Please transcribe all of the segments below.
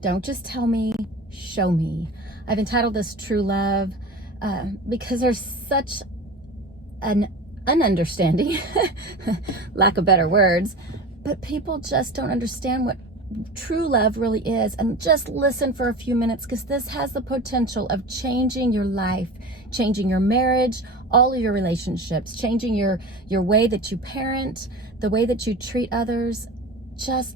Don't just tell me, show me. I've entitled this True Love because there's such an understanding, lack of better words, but people just don't understand what true love really is. And just listen for a few minutes, because this has the potential of changing your life, changing your marriage, all of your relationships, changing your way that you parent, the way that you treat others.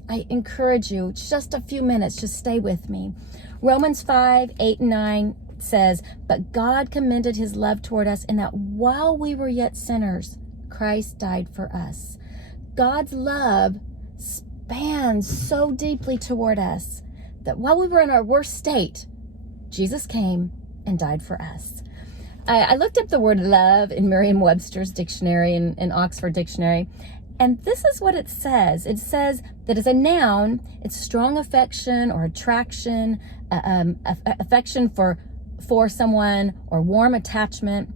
I encourage you, just a few minutes, just stay with me. Romans 5:8-9 says, "But God commended his love toward us in that while we were yet sinners, Christ died for us." God's love spans so deeply toward us that while we were in our worst state, Jesus came and died for us. I looked up the word love in Merriam-Webster's dictionary and Oxford Dictionary, and this is what it says. It says that as a noun, it's strong affection or attraction, affection for someone, or warm attachment,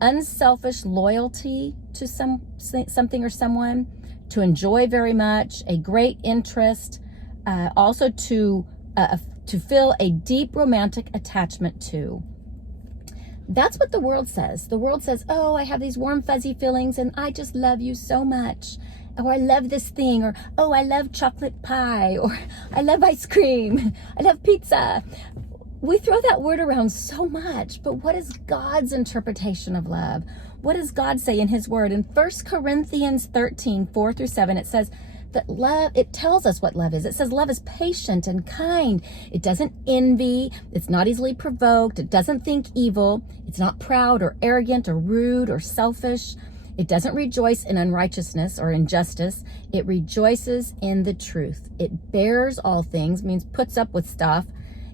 unselfish loyalty to something or someone, to enjoy very much, a great interest, also to feel a deep romantic attachment to. That's what the world says. The world says, oh, I have these warm, fuzzy feelings, and I just love you so much. Or I love this thing, or oh, I love chocolate pie, or I love ice cream, I love pizza. We throw that word around so much, but what is God's interpretation of love? What does God say in his word? In 1 Corinthians 13:4-7, it says that love, it tells us what love is. It says love is patient and kind. It doesn't envy. It's not easily provoked. It doesn't think evil. It's not proud or arrogant or rude or selfish. It doesn't rejoice in unrighteousness or injustice. It rejoices in the truth. It bears all things, means puts up with stuff.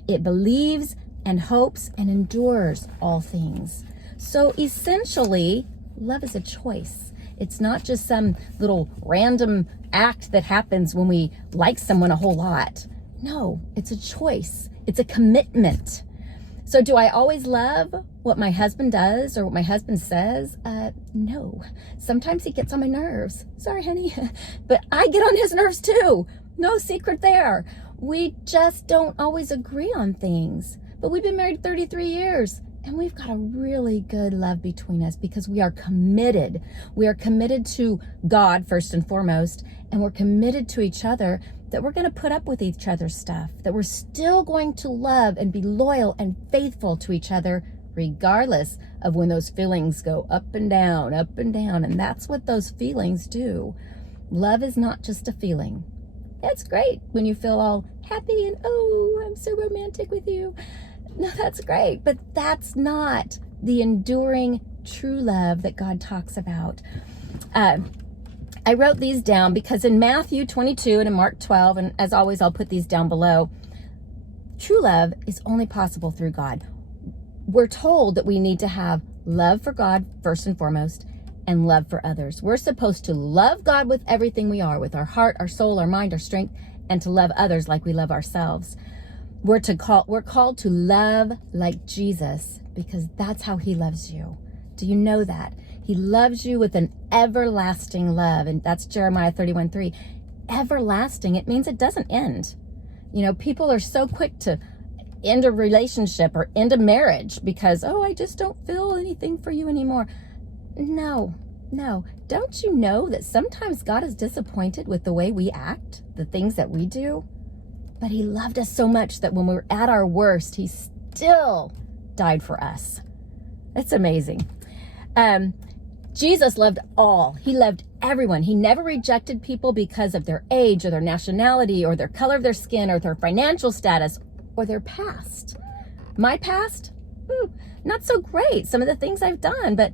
It believes and hopes and endures all things. So essentially, love is a choice. It's not just some little random act that happens when we like someone a whole lot. No, it's a choice. It's a commitment. So do I always love what my husband does or what my husband says? No. Sometimes he gets on my nerves. Sorry, honey. But I get on his nerves too. No secret there. We just don't always agree on things. But we've been married 33 years. And we've got a really good love between us because we are committed. We are committed to God first and foremost, and we're committed to each other, that we're going to put up with each other's stuff, that we're still going to love and be loyal and faithful to each other, regardless of when those feelings go up and down, and that's what those feelings do. Love is not just a feeling. It's great when you feel all happy and, oh, I'm so romantic with you. No, that's great, but that's not the enduring true love that God talks about. I wrote these down because in Matthew 22 and in Mark 12, and as always, I'll put these down below, true love is only possible through God. We're told that we need to have love for God first and foremost, and love for others. We're supposed to love God with everything we are, with our heart, our soul, our mind, our strength, and to love others like we love ourselves. We're called to love like Jesus, because that's how he loves you. Do you know that? He loves you with an everlasting love. And that's Jeremiah 31:3. Everlasting, it means it doesn't end. You know, people are so quick to end a relationship or end a marriage because, oh, I just don't feel anything for you anymore. No. Don't you know that sometimes God is disappointed with the way we act, the things that we do? But he loved us so much that when we were at our worst, he still died for us. It's amazing. Jesus loved all. He loved everyone. He never rejected people because of their age or their nationality or their color of their skin or their financial status or their past. My past? Not so great. Some of the things I've done, but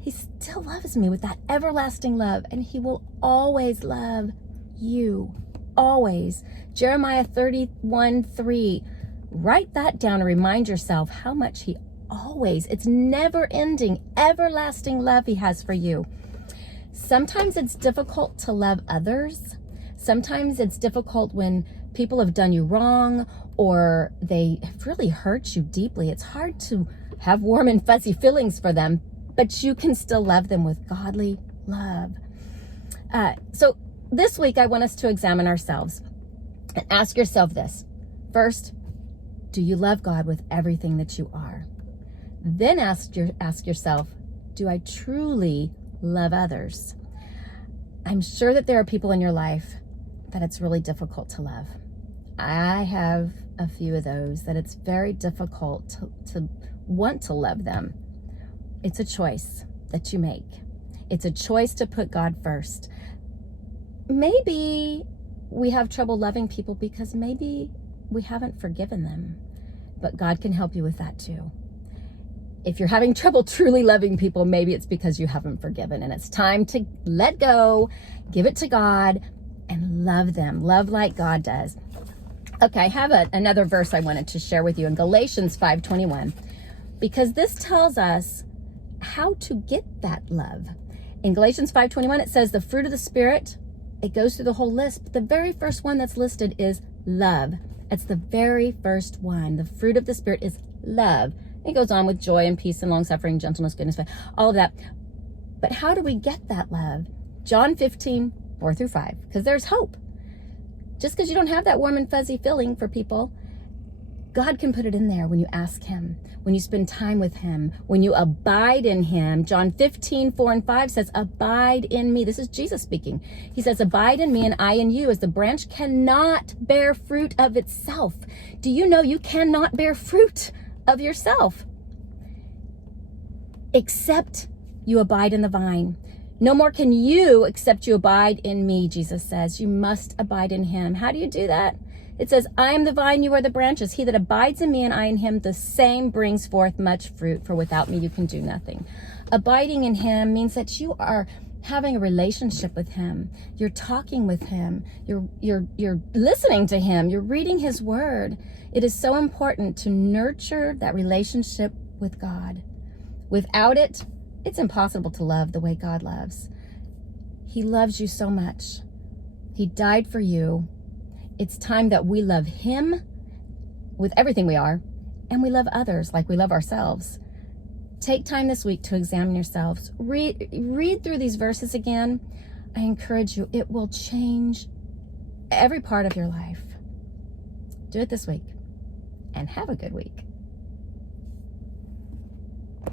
he still loves me with that everlasting love, and he will always love you. Always. Jeremiah 31:3. Write that down and remind yourself how much he always, it's never ending, everlasting love he has for you. Sometimes it's difficult to love others. Sometimes it's difficult when people have done you wrong or they have really hurt you deeply. It's hard to have warm and fuzzy feelings for them, but you can still love them with godly love. So this week, I want us to examine ourselves and ask yourself this. First, do you love God with everything that you are? Then ask yourself, do I truly love others? I'm sure that there are people in your life that it's really difficult to love. I have a few of those that it's very difficult to want to love them. It's a choice that you make. It's a choice to put God first. Maybe we have trouble loving people because maybe we haven't forgiven them, but God can help you with that too. If you're having trouble truly loving people, maybe it's because you haven't forgiven, and it's time to let go, give it to God, and love them. Love like God does. Okay, I have another verse I wanted to share with you in Galatians 5:21, because this tells us how to get that love. In Galatians 5:21, it says the fruit of the Spirit. It goes through the whole list, but the very first one that's listed is love. It's the very first one. The fruit of the Spirit is love. It goes on with joy and peace and long-suffering, gentleness, goodness, faith, all of that. But how do we get that love? John 15:4-5, because there's hope. Just because you don't have that warm and fuzzy feeling for people, God can put it in there when you ask him, when you spend time with him, when you abide in him. John 15:4-5 says, abide in me. This is Jesus speaking. He says, abide in me and I in you, as the branch cannot bear fruit of itself. Do you know you cannot bear fruit of yourself except you abide in the vine? No more can you except you abide in me, Jesus says. You must abide in him. How do you do that? It says, I am the vine, you are the branches. He that abides in me and I in him, the same brings forth much fruit, for without me you can do nothing. Abiding in him means that you are having a relationship with him. You're talking with him. You're listening to him. You're reading his word. It is so important to nurture that relationship with God. Without it, it's impossible to love the way God loves. He loves you so much. He died for you. It's time that we love him with everything we are, and we love others like we love ourselves. Take time this week to examine yourselves. Read through these verses again. I encourage you, it will change every part of your life. Do it this week, and have a good week.